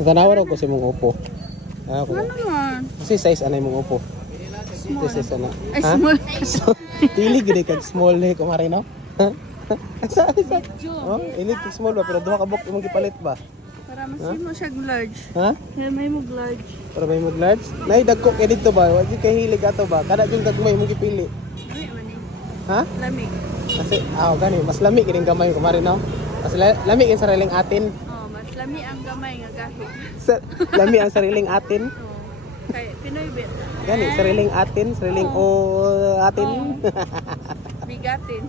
Tanawa ko sa mong upo. Ah, Ano naman? kasi size anay mong upo. Small. Size ana. Ay, small. Pili gid kag small ni kumare no. Asa? Oh, ilig kag small ba pero duha ka bok imong gipalit ba? Para masimo siya large. Ha? Kaya may mo large. Para may mag large. Nay dagko kay dito ba? Wa gyud kay hilig ato ba? Kada jud gagmay imong gipili. Lami man eh. Ha? Lami. Kasi gani mas lami kining gamay kumare no. Mas lami kin sariling atin. Oh, mas lami ang gamay nga gahi. Lami ang sariling atin. Oh. Kay Pinoy bit. Gani sariling atin, sariling atin. Bigatin.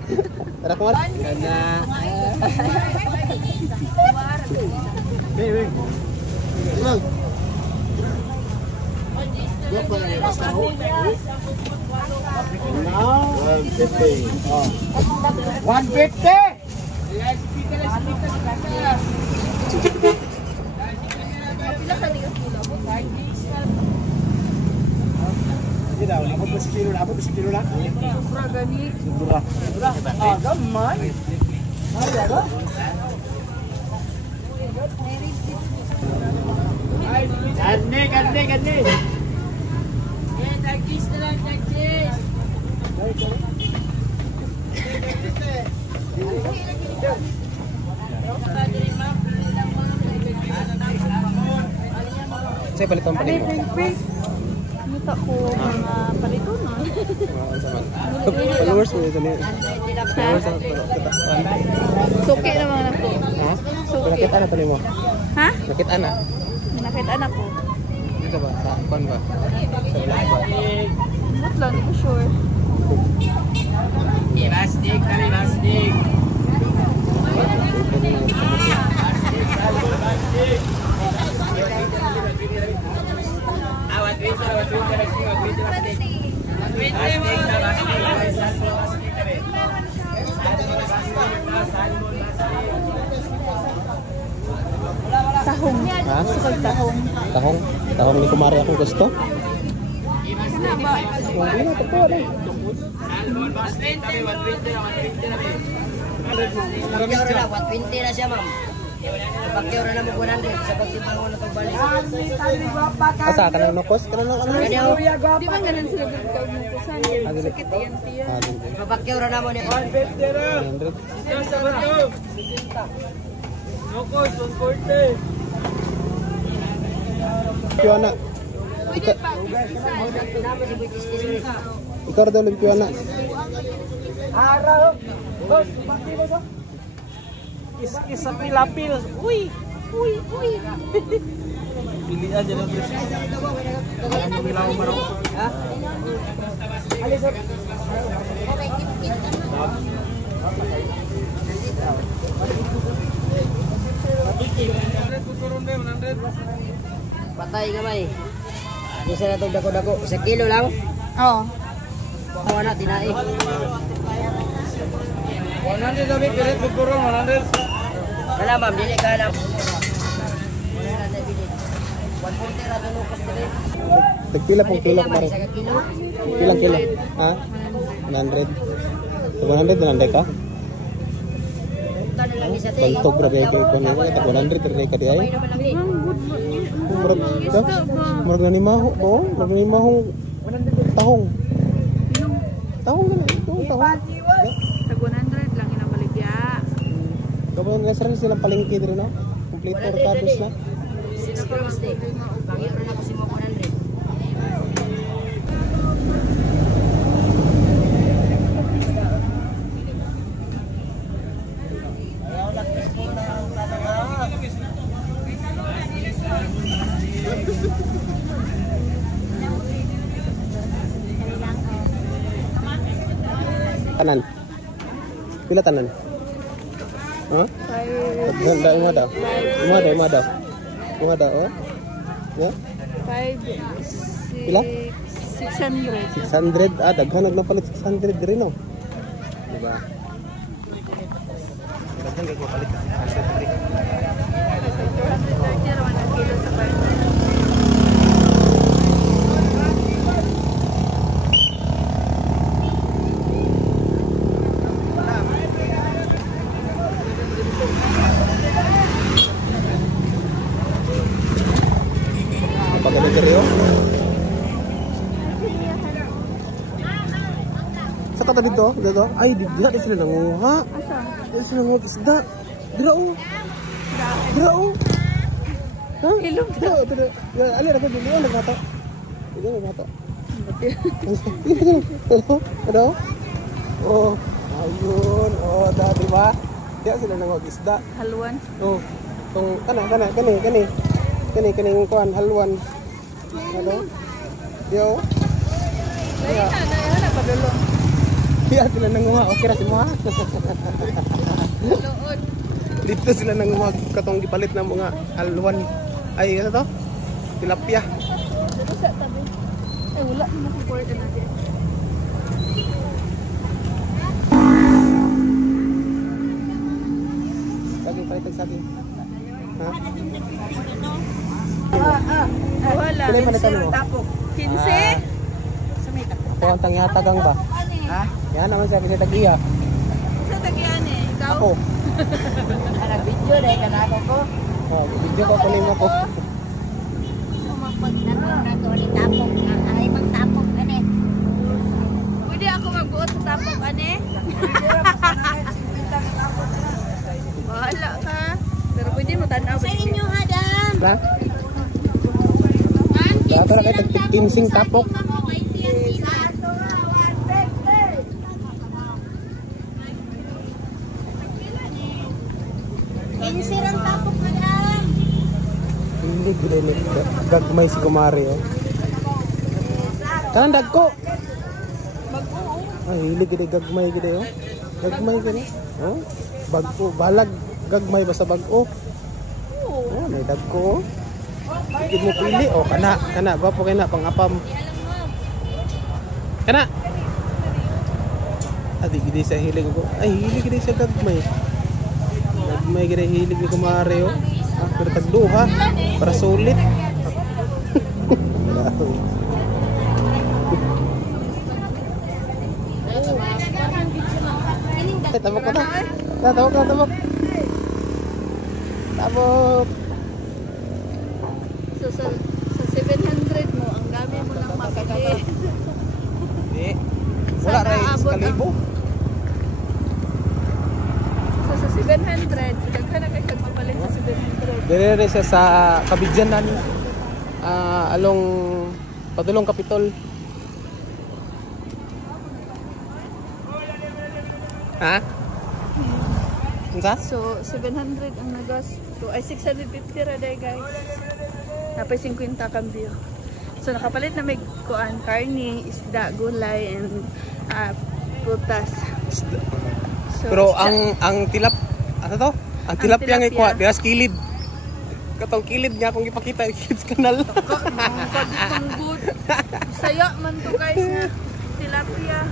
Tara kumare. Kana. Hey. Mag. Yo pa na basta ho. Now 150. Oh. 150. Hindi daw, lapot ba si kilo na? Sobra gani. Sobra. Gamay. Gani. Tagis na lang, tagis. Saya palitan pa nimo. Kita ko mga palito na. Followers mo ito ni. Suki naman ako. Ha? Suki. Nakita na pa nimo. Ha? Nakita na. Nakita anak ko. Dito ba? Sa kon ba? Sa vlog ba? Not lang, hindi ko sure. Elastic. Tahong. Ha? Sukag tahong. Tahong ni kumari ako gusto. Kana ba? Hindi na to na. Pagkakura na, 120 na siya, ma'am. Pagkakura na mo 100 sa pagsimpang mo na pagbalik. Asa ka nang nokos? Ka nang ano? Di ba ganun sila bigkaw mo kusan? Sakit yan tiyan. Pagkakura na mo ni 100. Piona. Ikaw daw lang piona. Araw. Boss, bakit mo ba? Kis sa pilapil. Uy. Pili aja lang bro. Ano bilang mo bro? Ha? Alis. Patay ka ba eh? Isa na itong dako-dako. 1 kilo lang. Oo. Baka na, tinai. 100 sabi, pilit bugurong, 100. Wala ma'am, dili ka lang. 140 na tulukos ko rin. Tagpila pong kilo kumari. Pilang kilo? Ha? 100. 100 na ka? Bantog ra kay ko ni ka 100 ra kay ay. Murag na ni maho ko, murag ni maho tahong. Tahong na ito, tahong. Tag 100 lang inabaligya. Kapag restaurant silang palengke dito no? Complete recados na. 6 kilos din. Pangiro na ko si mo 100. Tanan. Pila tanan? Ha? Dah umada. Umada oh. Ya? 5 Pila? 600. 600 daghan nagpalit 600 diri no. Diba? Daghan nagpalit 600 diri. 230 raman ang kilo sa bar. pagkadagari oh. Sa katabi to, dito. Ay, di sila nanguha. Asa? Di sila nanguha isda. Dira oh. Dira oh. Ha? Ilog Dira oh. Ali ra ko dili oh nagmato. Dili nagmato. Ano? Oh, ayun. Oh, dati ba? Diya sila nanguha isda. Halwan. Oh. Kung kani yung kuan halwan. Ano? Yo. Dali na padulong. Diya sila nanguha. Okay ra si mo ha. Luod. Dito sila nanguha katong gipalit ng mga halwan. Ay, ano to? Tilapia. Sa tabi. Ay wala na support na natin. Saging palitag saging. Ha? Wala. Kailan palitan mo? Tapok. 15. Ako ang tangyatagang ba? Ha? Yan naman siya pinitagiya. Sa tagyan eh. Ikaw? Ako. Para video dahil ka na ako ko. Oh, video ko kunin mo ko. Sumapag na to na to ni tapok na ay magtapok ani. Pwede ako magbuot sa tapok, ane? Bahala ka. Pero pwede mo tanaw. Sa inyo hadam. Ha? Dato na kayo tag-insing tapok. Insirang tapok hadam. Hindi gila gagmay si kumari oh. Kanang dagko. Ay, hili gila gagmay gila oh. Gagmay gila. Oh, bagko balag gagmay basta bago. Oh, may dagko. Ikid mo pili oh kana gwapo kay na pang-apam. Kana. Adi gidi sa hilig ko. Ay, hilig gidi sa gagmay. Gagmay gidi hilig ni kumari oh. Ah, pero tagduha para sulit. Tabok ka na. Tabok. Tabok. So, sa 700 mo, ang dami mo ng makakali. Hindi. Wala rin kalibo. So, sa 700, daghan na kayo magpapalit sa 700. Dire siya sa Kabidjanan. Along Padulong Kapitol. Ha? Unsa? So, 700 ang nagas. So, ay 650 ra day guys. Napay 50 kambyo. So, nakapalit na may kuan, karne, isda, gulay, and prutas. So, Pero isda. ang tilap ano to? Ang tilapia nga tilapia. ikuha, diras kilid. Katong kilid nga akong ipakita yung kids kanal. Good. Saya man to guys na tilapia.